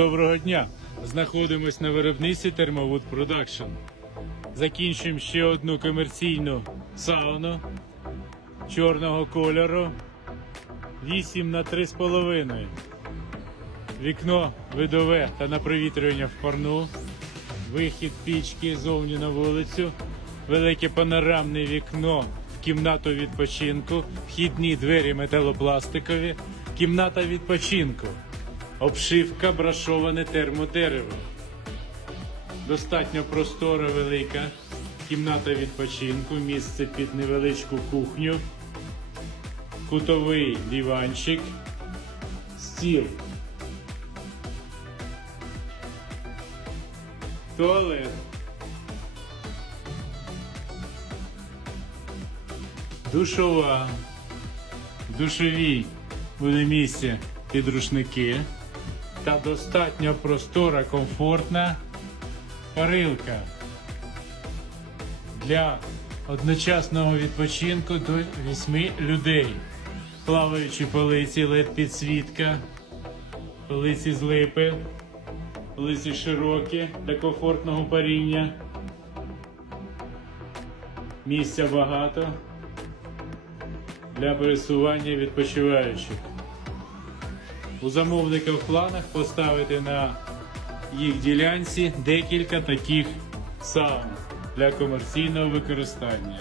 Доброго дня! Знаходимось на виробництві Thermowood Production. Закінчуємо ще одну комерційну сауну чорного кольору 8 на 3,5. Вікно видове та на провітрювання в парну. Вихід пічки зовні на вулицю. Велике панорамне вікно в кімнату відпочинку. Вхідні двері металопластикові. Кімната відпочинку. Обшивка брашоване термодерево. Достатньо простора велика. Кімната відпочинку, місце під невеличку кухню, кутовий диванчик, стіл, туалет. Душова. В душовій буде місце під рушники та достатньо простора, комфортна парилка для одночасного відпочинку до 8 людей. Плаваючі полиці, led підсвітка, полиці з липи, полиці широкі для комфортного паріння. Місця багато для пересування відпочиваючих. У замовника в планах поставити на їх ділянці декілька таких саун для комерційного використання.